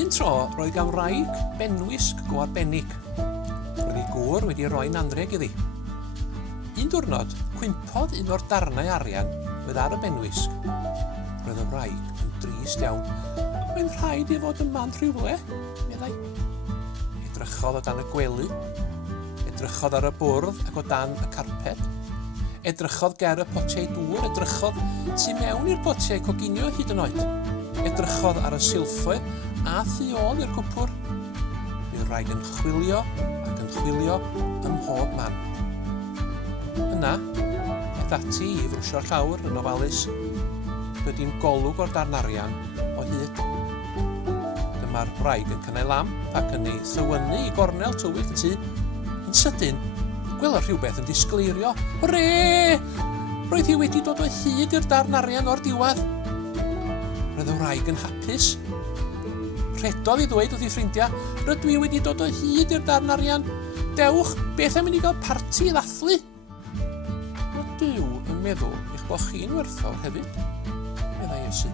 Un tro, roedd gan wraig benwisg go arbennig. Roedd ei gŵr wedi roi'n anreg iddi. Un diwrnod, cwympodd un o'r darnau arian oedd ar y benwisg. Roedd y wraig yn drist iawn. Mae'n rhaid i fod yma'n rhywle, meddai. Edrychodd o dan y gwely. Edrychodd ar y bwrdd ac o dan y carpet. Edrychodd ger y potiau dŵr. Edrychodd tu mewn i'r potiau coginio hyd yn oed. Edrychodd ar y silffoedd a thu ôl i'r cwpwr. Bu'r wraig yn chwilio ac yn chwilio ym mhob man. Yna, eth ati i frwsio'r llawr yn ofalus. Dydy'n golwg o'r darn arian o hyd. Dyma'r wraig yn cynnau lamp ac yn ei thywynu i gornel tywyll y tŷ. Yn sydyn, gweld rhywbeth yn disgleirio. Hwrê! Roedd hi wedi dod o hyd i'r darn arian o'r diwedd. Roedd y wraig yn hapus. Rhedodd i ddweud wrth ei ffrindiau, rydw i wedi dod o hyd i'r darn arian. Dewch, beth am i ni gael parti i ddathlu? Mae Duw yn meddwl eich bod chi'n werthfawr hefyd, meddai Iesu.